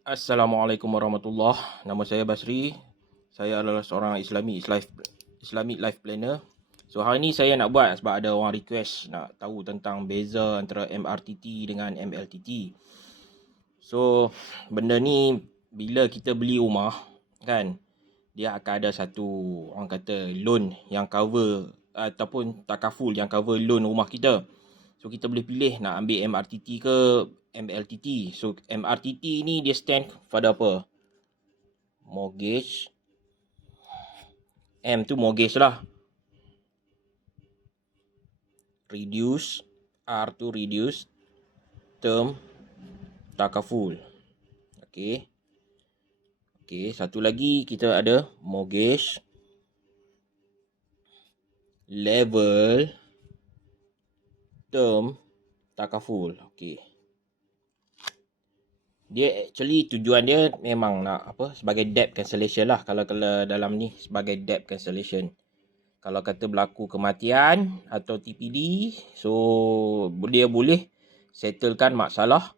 Assalamualaikum warahmatullahi. Nama saya Basri. Saya adalah seorang Islamic Life Planner. So hari ni saya nak buat sebab ada orang request nak tahu tentang beza antara MRTT dengan MLTT. So benda ni bila kita beli rumah kan, dia akan ada satu orang kata loan yang cover ataupun takaful yang cover loan rumah kita. So kita boleh pilih nak ambil MRTT ke MLTT. So MRTT ni dia stand pada apa? Mortgage. M tu mortgage lah. Reduce. R tu reduce. Term takaful. Okey. Okey, satu lagi kita ada mortgage. Level. Term takaful. Okey. Dia actually tujuan dia memang nak apa sebagai debt cancellation lah kalau dalam ni sebagai debt cancellation. Kalau kata berlaku kematian atau TPD, so dia boleh settlekan masalah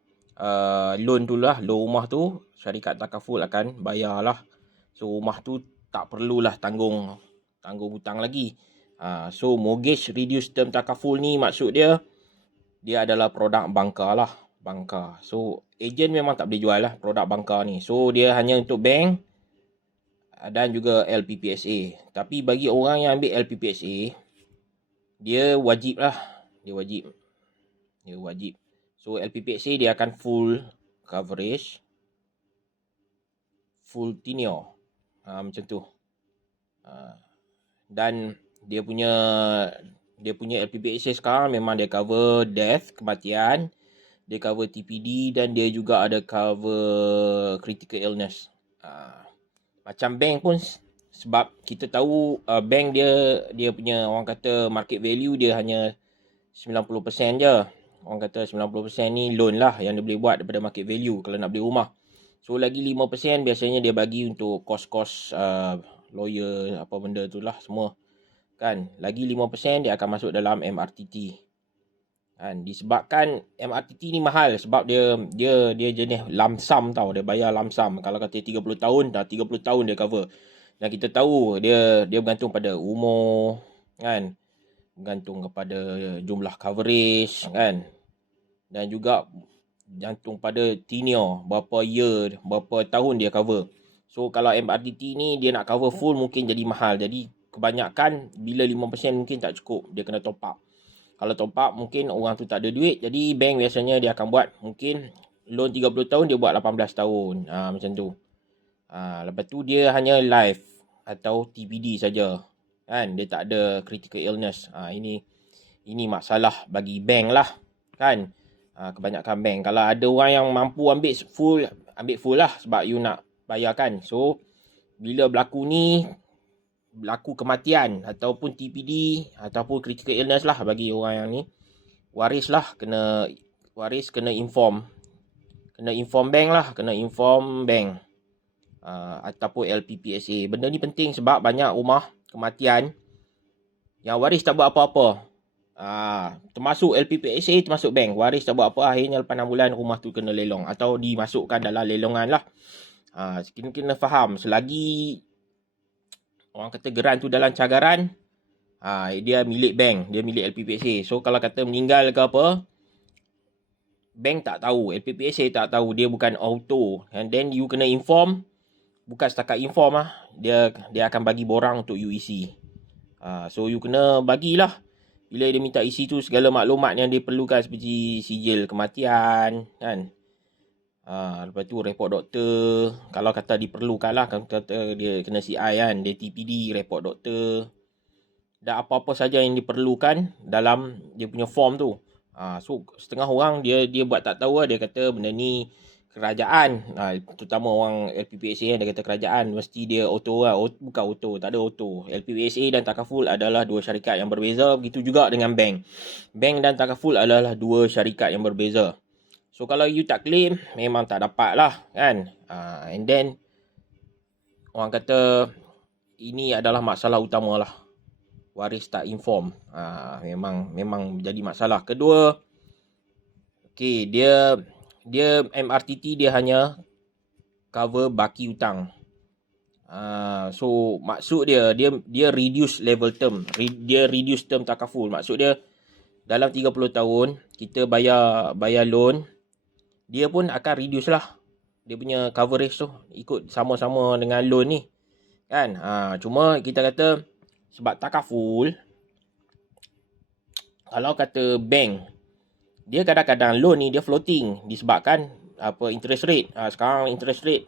loan tu lah, loan rumah tu syarikat takaful akan bayar lah. So rumah tu tak perlulah tanggung hutang lagi. So mortgage reduced term takaful ni maksud dia adalah produk banka lah. Banka. So ejen memang tak boleh jual lah produk banka ni. So dia hanya untuk bank dan juga LPPSA. Tapi bagi orang yang ambil LPPSA, dia wajib lah. Dia wajib. So LPPSA dia akan full coverage, full tenure. Macam tu. Dan dia punya LPPSA sekarang memang dia cover death, kematian. Dia cover TPD dan dia juga ada cover critical illness. Macam bank pun sebab kita tahu bank dia punya orang kata market value dia hanya 90% je. Orang kata 90% ni loan lah yang dia boleh buat daripada market value kalau nak beli rumah. So lagi 5% biasanya dia bagi untuk kos-kos lawyer apa benda tu lah semua. Kan? Lagi 5% dia akan masuk dalam MRTT. Kan, disebabkan MRTT ni mahal sebab dia jenis lump sum tau, dia bayar lump sum. Kalau kata 30 tahun, dah 30 tahun dia cover. Dan kita tahu dia bergantung pada umur kan, bergantung kepada jumlah coverage kan. Dan juga gantung pada tenure, berapa year, berapa tahun dia cover. So kalau MRTT ni dia nak cover full mungkin jadi mahal. Jadi kebanyakan bila 5% mungkin tak cukup, dia kena top up. Kalau top up mungkin orang tu tak ada duit. Jadi bank biasanya dia akan buat mungkin loan 30 tahun dia buat 18 tahun. Macam tu. Lepas tu dia hanya life atau TPD saja. Kan? Dia tak ada critical illness. Ini masalah bagi bank lah. Kan? Kebanyakan bank. Kalau ada orang yang mampu ambil full lah sebab you nak bayar kan. So bila berlaku kematian ataupun TPD ataupun critical illness lah bagi orang yang ni, waris kena inform bank ataupun LPPSA. Benda ni penting sebab banyak rumah kematian yang waris tak buat apa-apa. Termasuk LPPSA, termasuk bank, waris tak buat apa, akhirnya lepas 6 bulan rumah tu kena lelong atau dimasukkan dalam lelongan lah. Kena faham selagi orang kata geran tu dalam cagaran, dia milik bank, dia milik LPPSA. So kalau kata meninggal ke apa, bank tak tahu, LPPSA tak tahu, dia bukan auto. And then you kena inform, bukan setakat inform dia akan bagi borang untuk you isi. So you kena bagilah bila dia minta isi tu segala maklumat yang dia perlukan seperti sijil kematian kan. Lepas tu report doktor, kalau kata diperlukan lah, kalau kata dia kena CI kan, dia TPD, report doktor dan apa-apa saja yang diperlukan dalam dia punya form tu. So setengah orang dia buat tak tahu lah, dia kata benda ni kerajaan, terutama orang LPPSA dia kata kerajaan mesti dia auto lah. Bukan auto, tak ada auto. LPPSA dan takaful adalah dua syarikat yang berbeza. Begitu juga dengan bank dan takaful adalah dua syarikat yang berbeza. So kalau you tak claim, memang tak dapat lah kan. And then orang kata ini adalah masalah utama lah. Waris tak inform. Memang jadi masalah. Kedua, dia MRTT dia hanya cover baki hutang. So maksud dia reduce level term, dia reduce term takaful. Maksud dia dalam 30 tahun kita bayar loan, dia pun akan reduce lah dia punya coverage tu ikut sama-sama dengan loan ni kan. Cuma kita kata sebab takaful, kalau kata bank, dia kadang-kadang loan ni dia floating disebabkan interest rate. Sekarang interest rate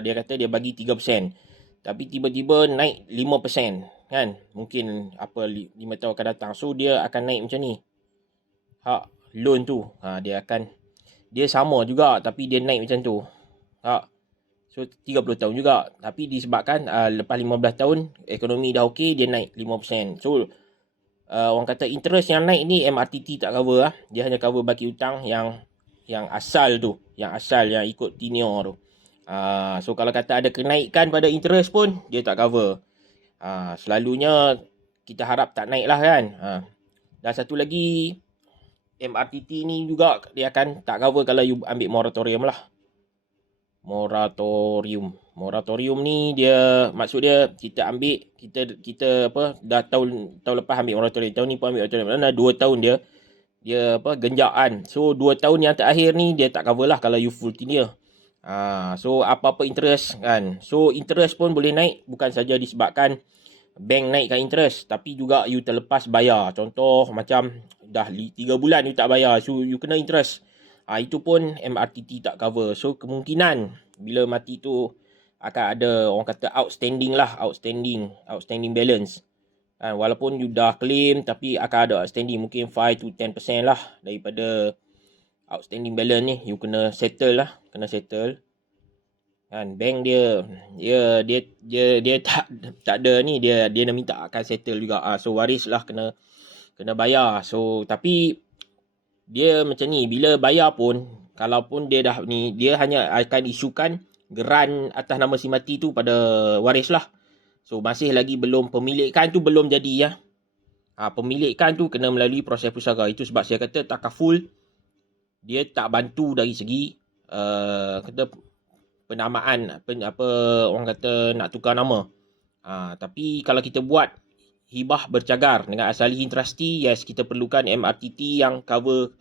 dia kata dia bagi 3%, tapi tiba-tiba naik 5% kan, mungkin 5 tahun akan datang, so dia akan naik macam ni loan tu. Dia sama juga tapi dia naik macam tu. So 30 tahun juga, tapi disebabkan lepas 15 tahun ekonomi dah okey, dia naik 5%. So orang kata interest yang naik ni MRTT tak cover. Dia hanya cover baki hutang yang asal tu, yang ikut tenure tu. So kalau kata ada kenaikan pada interest pun dia tak cover. Selalunya kita harap tak naik lah kan. Dan satu lagi, MRTT ni juga dia akan tak cover kalau you ambil moratorium lah. Moratorium ni dia maksud dia kita dah tahun lepas ambil moratorium, tahun ni pun ambil moratorium, dah 2 tahun dia genjaan. So 2 tahun yang terakhir ni dia tak cover lah kalau you full tenure. So apa-apa interest kan. So interest pun boleh naik bukan saja disebabkan bank naikkan interest, tapi juga you terlepas bayar. Contoh macam dah 3 bulan you tak bayar, so you kena interest. Itu pun MRTT tak cover. So kemungkinan bila mati tu akan ada orang kata outstanding balance. Walaupun you dah claim tapi akan ada outstanding, mungkin 5 to 10% lah daripada outstanding balance ni you kena settle. Kan bank dia tak ada ni, dia nak minta akan settle juga. So waris lah kena bayar. So tapi dia macam ni, bila bayar pun, kalaupun dia dah ni, dia hanya akan isukan geran atas nama si mati tu pada waris lah. So masih lagi belum, pemilikan tu belum jadi ya. Pemilikan tu kena melalui proses pusara. Itu sebab saya kata takaful dia tak bantu dari segi kata penamaan, orang kata nak tukar nama. Tapi kalau kita buat hibah bercagar dengan asalihin trustee, yes, kita perlukan MRTT yang cover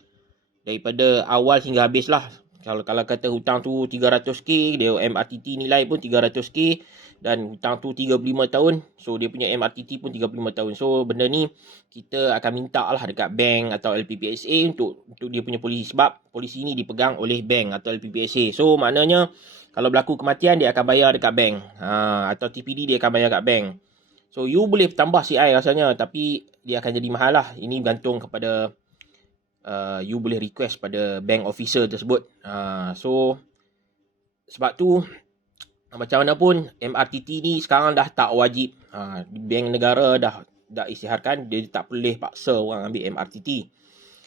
daripada awal hingga habis lah. Kalau kata hutang tu 300k, dia MRTT nilai pun 300k, dan hutang tu 35 tahun, so dia punya MRTT pun 35 tahun. So benda ni kita akan minta lah dekat bank atau LPPSA untuk dia punya polisi, sebab polisi ni dipegang oleh bank atau LPPSA. So maknanya kalau berlaku kematian dia akan bayar dekat bank, atau TPD dia akan bayar dekat bank. So you boleh tambah CI rasanya, tapi dia akan jadi mahal lah. Ini bergantung kepada you boleh request pada bank officer tersebut. So sebab tu macam mana pun MRTT ni sekarang dah tak wajib. Bank negara dah isytiharkan dia tak boleh paksa orang ambil MRTT.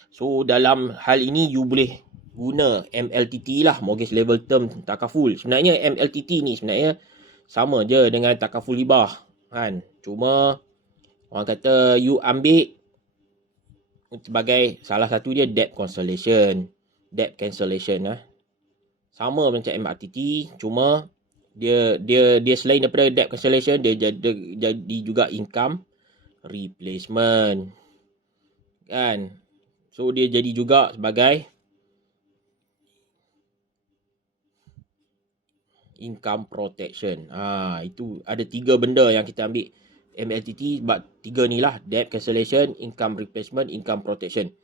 So dalam hal ini you boleh guna MLTT lah, mortgage level term takaful. Sebenarnya MLTT ni sebenarnya sama je dengan takaful hibah kan. Cuma orang kata you ambil sebagai salah satu dia debt cancellation. Sama macam MRTT, cuma dia selain daripada debt cancellation, dia jadi juga income replacement kan. So dia jadi juga sebagai income protection. Itu ada 3 benda yang kita ambil MLTT, sebab 3 ni lah, debt cancellation, income replacement, income protection.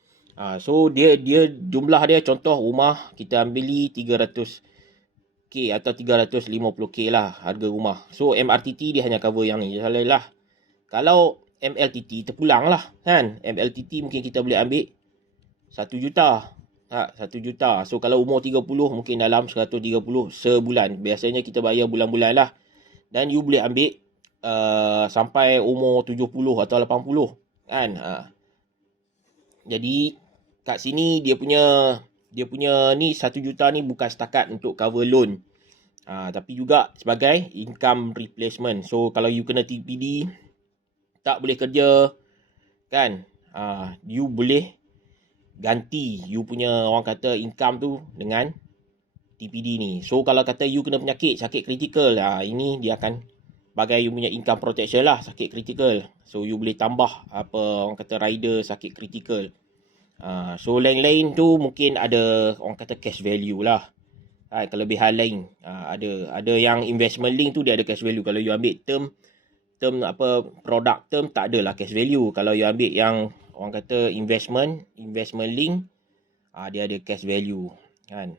So dia jumlah dia, contoh rumah kita ambil 300k atau 350k lah harga rumah. So MRTT dia hanya cover yang ni lah. Kalau MLTT terpulang lah kan, MLTT mungkin kita boleh ambil 1 juta. 1 juta. So kalau umur 30 mungkin dalam 130 sebulan. Biasanya kita bayar bulan-bulan lah. Dan you boleh ambil sampai umur 70 atau 80 kan. Jadi kat sini dia punya ni 1 juta ni bukan setakat untuk cover loan. Tapi juga sebagai income replacement. So kalau you kena TPD, tak boleh kerja kan, you boleh ganti you punya orang kata income tu dengan TPD ni. So kalau kata you kena penyakit, sakit kritikal, ini dia akan bagai you punya income protection lah, sakit kritikal. So you boleh tambah apa orang kata rider sakit kritikal. So lain-lain tu mungkin ada orang kata cash value lah. Kelebihan lain. Ada yang investment link tu dia ada cash value. Kalau you ambil term apa produk term tak adalah cash value. Kalau you ambil yang orang kata investment link, dia ada cash value kan.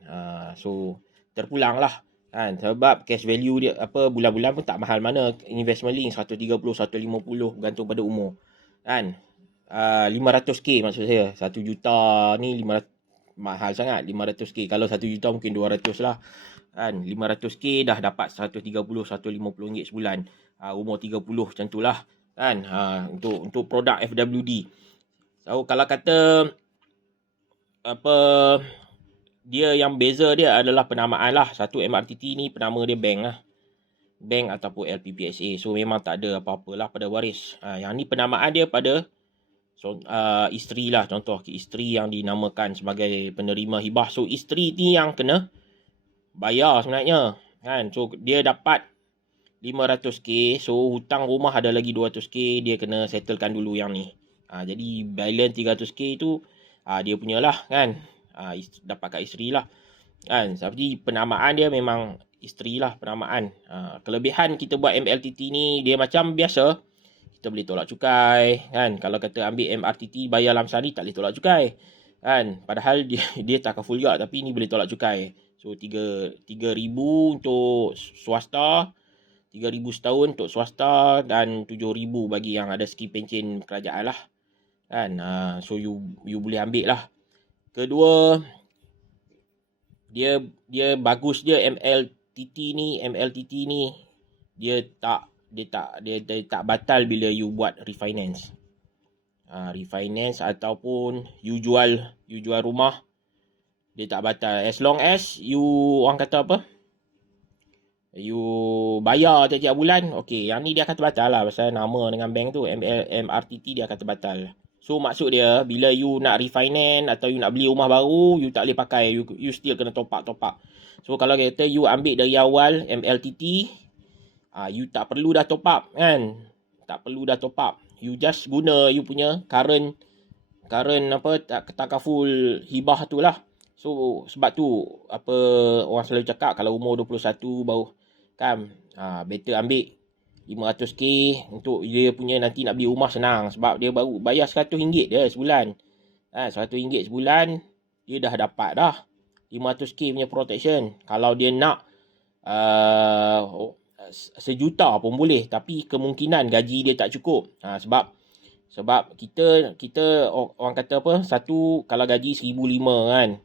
So terpulang lah kan, sebab cash value dia apa bulan-bulan pun tak mahal mana. Investment link 130 150 bergantung pada umur kan. 500k maksud saya. 1 juta ni 500 mahal sangat. 500k kalau 1 juta mungkin 200 lah kan. 500k dah dapat 130 150 ringgit sebulan. Umur 30 macam tu lah kan. Untuk produk FWD. So kalau kata apa dia yang beza dia adalah penamaan lah. Satu MRTT ni penama dia bank lah. Bank ataupun LPPSA. So memang tak ada apa-apalah pada waris. Yang ni penamaan dia pada isteri lah. Contoh isteri yang dinamakan sebagai penerima hibah. So isteri ni yang kena bayar sebenarnya kan. So dia dapat 500k. So hutang rumah ada lagi 200k. Dia kena settlekan dulu yang ni. Jadi balance 300k tu dia punyalah kan. Dapat kat isteri lah kan. Tapi penamaan dia memang isteri lah penamaan. Kelebihan kita buat MLTT ni dia macam biasa, kita boleh tolak cukai kan. Kalau kata ambil MRTT bayar lamsari tak boleh tolak cukai kan. Padahal dia takaful juga, tapi ni boleh tolak cukai. So 3,000 untuk swasta, 3,000 setahun untuk swasta, dan 7,000 bagi yang ada skim pencen kerajaan lah kan. So you boleh ambil lah. Kedua, dia bagus dia MLTT ni dia tak batal bila you buat refinance. Refinance ataupun you jual rumah, dia tak batal as long as you orang kata apa, you bayar tiap-tiap bulan. Okey, yang ni dia akan terbatal lah pasal nama dengan bank tu MRTT dia akan terbatal. So maksud dia bila you nak refinance atau you nak beli rumah baru, you tak boleh pakai, you still kena top up. So kalau kata you ambil dari awal MLTT, you tak perlu dah top up kan. Tak perlu dah top up. You just guna you punya current apa takaful hibah tu lah. So sebab tu apa orang selalu cakap kalau umur 21 baru kan, better ambil 500k untuk dia punya nanti nak beli rumah senang. Sebab dia baru bayar RM100 dia sebulan. RM100 sebulan dia dah dapat dah 500k punya protection. Kalau dia nak sejuta pun boleh, tapi kemungkinan gaji dia tak cukup. Sebab kita orang kata apa, satu kalau gaji 1,500 kan,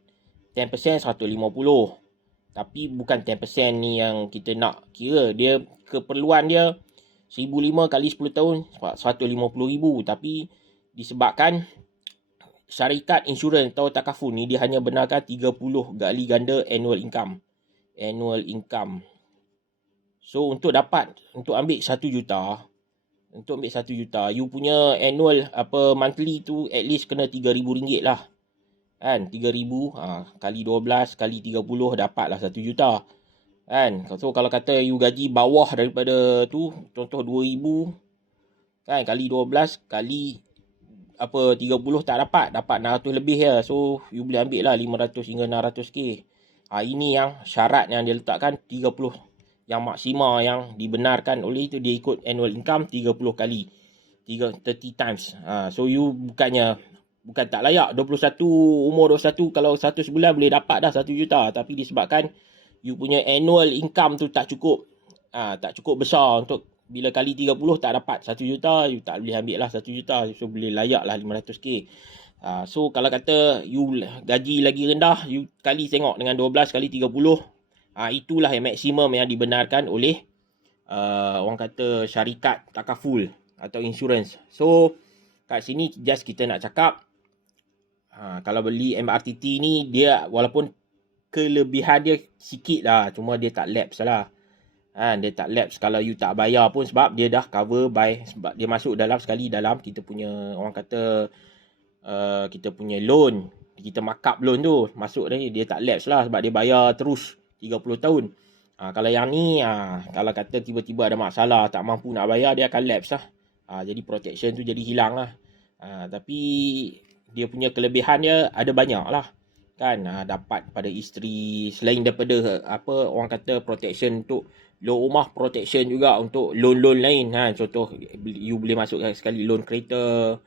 10% 150. Tapi bukan 10% ni yang kita nak kira. Dia keperluan dia 1,500 kali 10 tahun 150,000. Tapi disebabkan syarikat insurans atau takaful ni dia hanya benarkan 30 kali ganda annual income. So untuk ambil 1 juta, you punya annual apa monthly tu at least kena RM3,000 lah kan. 3,000 kali 12 kali 30 dapatlah 1 juta kan. So kalau kata you gaji bawah daripada tu, contoh 2,000 kan, kali 12 kali apa 30 tak dapat 600 lebih ya. So you boleh ambil lah 500 hingga 600k. Ini yang syarat yang dia letakkan, 30 yang maksima yang dibenarkan oleh itu. Dia ikut annual income 30 kali 30 times. So you bukan tak layak. Umur 21 kalau satu sebulan boleh dapat dah 1 juta. Tapi disebabkan you punya annual income tu tak cukup. Tak cukup besar untuk bila kali 30 tak dapat 1 juta, you tak boleh ambil lah 1 juta. So boleh layak lah 500k. So kalau kata you gaji lagi rendah, you kali tengok dengan 12 kali 30. Itulah yang maksimum yang dibenarkan oleh orang kata syarikat takaful atau insurans. So kat sini just kita nak cakap, kalau beli MRTT ni dia walaupun kelebihan dia sikit lah, cuma dia tak lapse lah. Dia tak lapse kalau you tak bayar pun, sebab dia dah cover by, sebab dia masuk dalam kita punya orang kata kita punya loan, kita markup loan tu masuk dia tak lapse lah, sebab dia bayar terus 30 tahun. Kalau yang ni, kalau kata tiba-tiba ada masalah, tak mampu nak bayar, dia akan lapse lah. Jadi protection tu jadi hilang lah. Tapi dia punya kelebihan dia ada banyak lah. Kan, dapat pada isteri, selain daripada orang kata protection untuk loan rumah, protection juga untuk loan-loan lain. Contoh, you boleh masuk sekali loan kereta,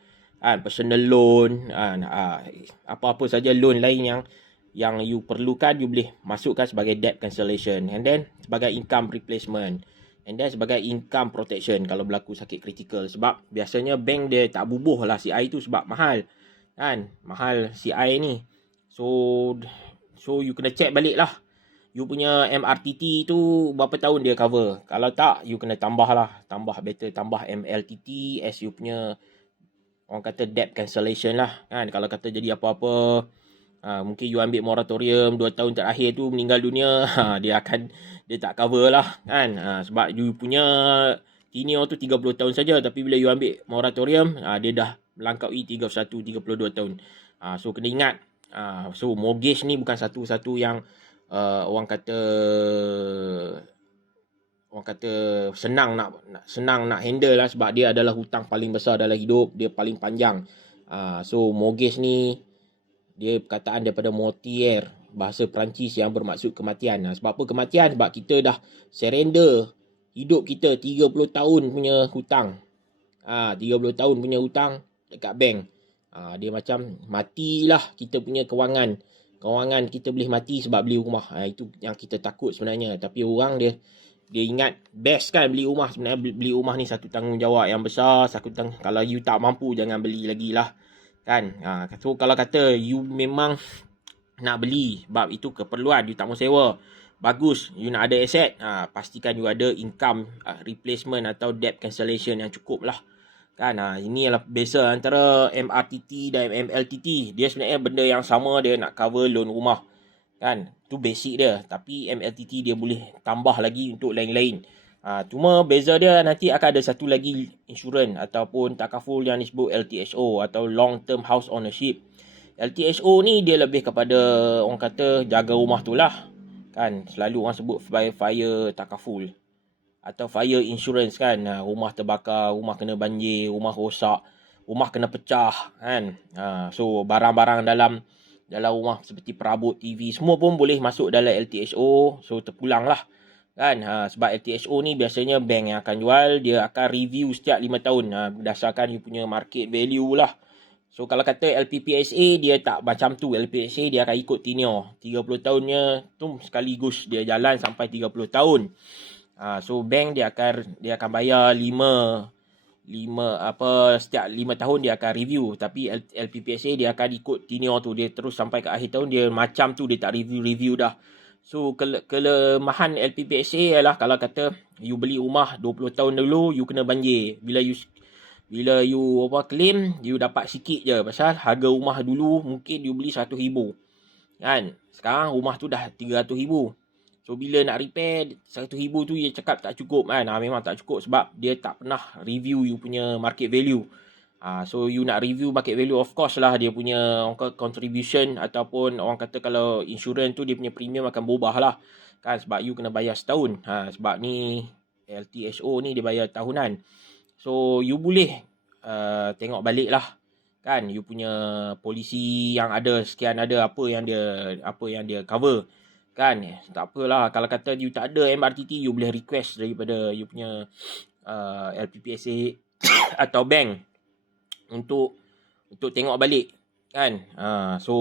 personal loan, apa-apa saja loan lain yang you perlukan, you boleh masukkan sebagai debt cancellation, and then sebagai income replacement, and then sebagai income protection kalau berlaku sakit kritikal. Sebab biasanya bank dia tak bubuh lah CI tu sebab mahal. Mahal CI ni. So you kena check balik lah. You punya MRTT tu berapa tahun dia cover. Kalau tak, you kena tambah lah. Tambah MLTT as you punya, orang kata, debt cancellation lah. Kalau kata jadi apa-apa, mungkin you ambil moratorium 2 tahun terakhir tu meninggal dunia, dia tak cover lah. Sebab you punya tenure tu 30 tahun saja, tapi bila you ambil moratorium, dia dah melangkaui 31-32 tahun. So kena ingat, so mortgage ni bukan satu-satu yang orang kata senang nak handle lah, sebab dia adalah hutang paling besar dalam hidup, dia paling panjang. So mortgage ni dia perkataan daripada mortier, bahasa Perancis yang bermaksud kematian. Sebab apa kematian? Sebab kita dah surrender hidup kita 30 tahun punya hutang. 30 tahun punya hutang dekat bank. Dia macam matilah kita punya kewangan. Kewangan kita boleh mati sebab beli rumah. Itu yang kita takut sebenarnya. Tapi orang dia ingat best kan beli rumah. Sebenarnya beli rumah ni satu tanggungjawab yang besar. Kalau you tak mampu, jangan beli lagi lah. Kan? So kalau kata you memang nak beli sebab itu keperluan, you tak mau sewa, bagus, you nak ada aset, pastikan you ada income replacement atau debt cancellation yang cukup lah. Kan, ini adalah beza antara MRTT dan MLTT. Dia sebenarnya benda yang sama, dia nak cover loan rumah. Kan, tu basic dia. Tapi MLTT dia boleh tambah lagi untuk lain-lain. Cuma beza dia nanti akan ada satu lagi insurans ataupun takaful yang disebut LTHO atau long term house ownership. LTHO ni dia lebih kepada, orang kata, jaga rumah tu lah. Kan, selalu orang sebut fire takaful atau fire insurance kan. Rumah terbakar, rumah kena banjir, rumah rosak, rumah kena pecah kan. So barang-barang dalam rumah seperti perabot, TV, semua pun boleh masuk dalam LTHO. So terpulang lah kan. Sebab LTHO ni biasanya bank yang akan jual, dia akan review setiap 5 tahun berdasarkan you punya market value lah. So kalau kata LPPSA, dia tak macam tu. LPPSA dia akan ikut tenure 30 tahunnya tu, sekaligus dia jalan sampai 30 tahun. So bank dia akan bayar setiap 5 tahun dia akan review. Tapi LPPSA dia akan ikut tenure tu, dia terus sampai ke akhir tahun, dia macam tu, dia tak review dah. So kelemahan LPPSA ialah kalau kata you beli rumah 20 tahun dulu, you kena banjir. Bila you claim, you dapat sikit je. Pasal harga rumah dulu mungkin you beli 100,000 kan. Sekarang rumah tu dah 300,000. So bila nak repair 100,000 tu, dia cakap tak cukup kan. Memang tak cukup sebab dia tak pernah review you punya market value. So you nak review market value, of course lah dia punya contribution ataupun orang kata kalau insurans tu dia punya premium akan berubah lah kan, sebab you kena bayar setahun. Sebab ni LTHO ni dia bayar tahunan. So you boleh tengok balik lah kan, you punya polisi yang ada sekian, ada apa yang dia cover kan. Tak apalah kalau kata you tak ada MRTT, you boleh request daripada you punya LPPSA atau bank untuk tengok balik kan. So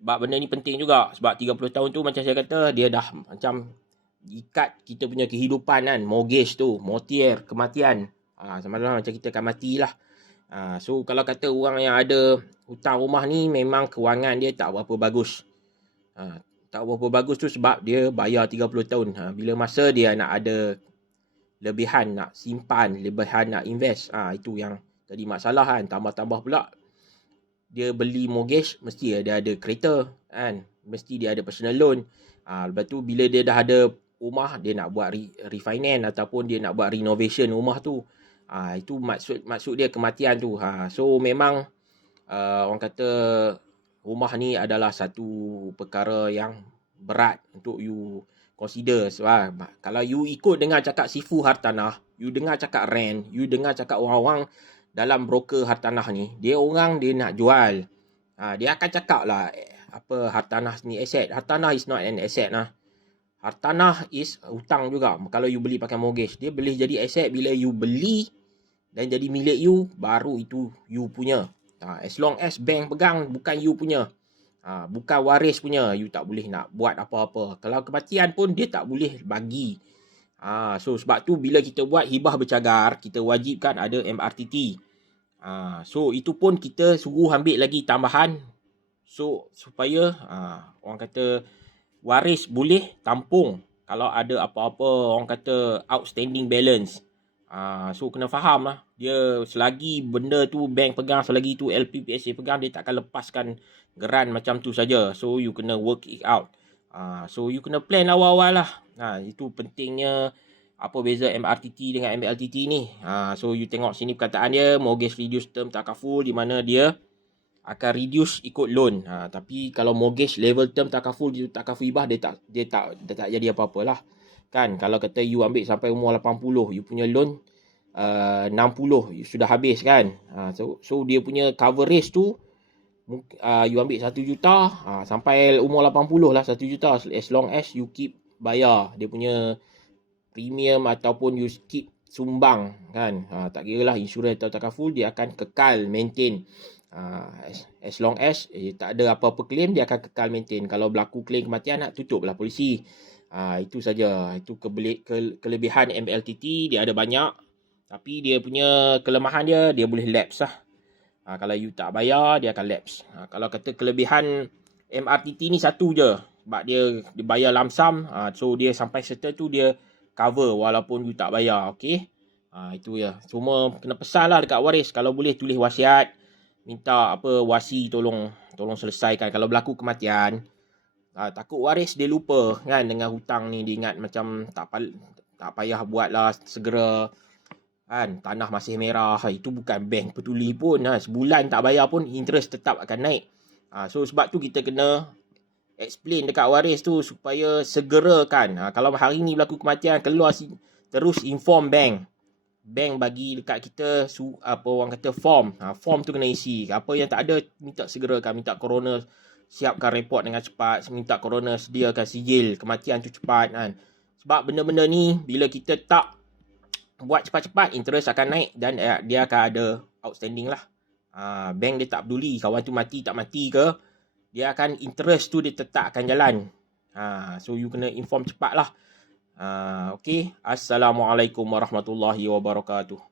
sebab benda ni penting juga, sebab 30 tahun tu macam saya kata, dia dah macam ikat kita punya kehidupan kan. Mortgage tu mortier, kematian. Sama-sama macam kita akan matilah. So kalau kata orang yang ada hutang rumah ni, memang kewangan dia tak berapa bagus. Tak berapa bagus tu sebab dia bayar 30 tahun. Bila masa dia nak ada lebihan nak simpan, lebihan nak invest, itu yang tadi masalah kan. Tambah-tambah pula dia beli mortgage, mesti dia ada kereta kan, mesti dia ada personal loan. Lepas tu bila dia dah ada rumah, dia nak buat refinance ataupun dia nak buat renovation rumah tu. Itu maksud dia kematian tu. So memang orang kata rumah ni adalah satu perkara yang berat untuk you consider. Sebab kalau you ikut dengar cakap sifu hartanah, you dengar cakap rent, you dengar cakap orang-orang dalam broker hartanah ni, dia nak jual. Dia akan cakap lah apa hartanah ni aset. Hartanah is not an asset lah. Hartanah is hutang juga. Kalau you beli pakai mortgage, dia boleh jadi aset bila you beli dan jadi milik you, baru itu you punya. As long as bank pegang, bukan you punya. Bukan waris punya, you tak boleh nak buat apa-apa. Kalau kematian pun dia tak boleh bagi. So sebab tu bila kita buat hibah bercagar, kita wajibkan ada MRTT. So itu pun kita suruh ambil lagi tambahan. So supaya orang kata waris boleh tampung kalau ada apa-apa orang kata outstanding balance. So kena faham lah. Dia selagi benda tu bank pegang, selagi tu LPPSA pegang, dia takkan lepaskan geran macam tu saja. So you kena work it out. So you kena plan awal-awal lah. Itu pentingnya apa beza MRTT dengan MLTT ni. So you tengok sini perkataan dia, mortgage reduce term takaful, di mana dia akan reduce ikut loan. Tapi kalau mortgage level term takaful hibah, dia tak jadi apa-apalah. Kan, kalau kata you ambil sampai umur 80, you punya loan 60 sudah habis kan. So dia punya coverage tu you ambil 1 juta sampai umur 80 lah 1 juta, as long as you keep bayar dia punya premium ataupun you keep sumbang kan. Tak kira lah insurans atau takaful, dia akan kekal maintain. As long as tak ada apa-apa claim, dia akan kekal maintain. Kalau berlaku claim kematian, nak tutup lah polisi. Itu saja. Itu kelebihan MLTT. Dia ada banyak, tapi dia punya kelemahan dia boleh lapse lah. Kalau you tak bayar, dia akan lapse. Kalau kata kelebihan MRTT ni satu je, sebab dia bayar lump sum. So dia sampai certain tu dia cover walaupun you tak bayar. Okay, itu ya. Cuma kena pesan lah dekat waris, kalau boleh tulis wasiat, minta apa wasi tolong selesaikan kalau berlaku kematian. Takut waris dia lupa kan dengan hutang ni, dia ingat macam tak payah buat lah segera kan, tanah masih merah. Itu bukan bank peduli pun. Sebulan tak bayar pun interest tetap akan naik. So sebab tu kita kena explain dekat waris tu supaya segerakan. Kalau hari ni berlaku kematian, keluar terus inform bank. Bank bagi dekat kita apa orang kata form. Form tu kena isi. Apa yang tak ada minta segerakan, minta coroner siapkan report dengan cepat, minta coroner sediakan sijil kematian tu cepat kan. Sebab benda-benda ni bila kita tak buat cepat-cepat, interest akan naik dan dia akan ada outstanding lah. Bank dia tak peduli kawan tu mati tak mati ke, dia akan interest tu dia tetap akan jalan. So you kena inform cepat lah. Okay. Assalamualaikum warahmatullahi wabarakatuh.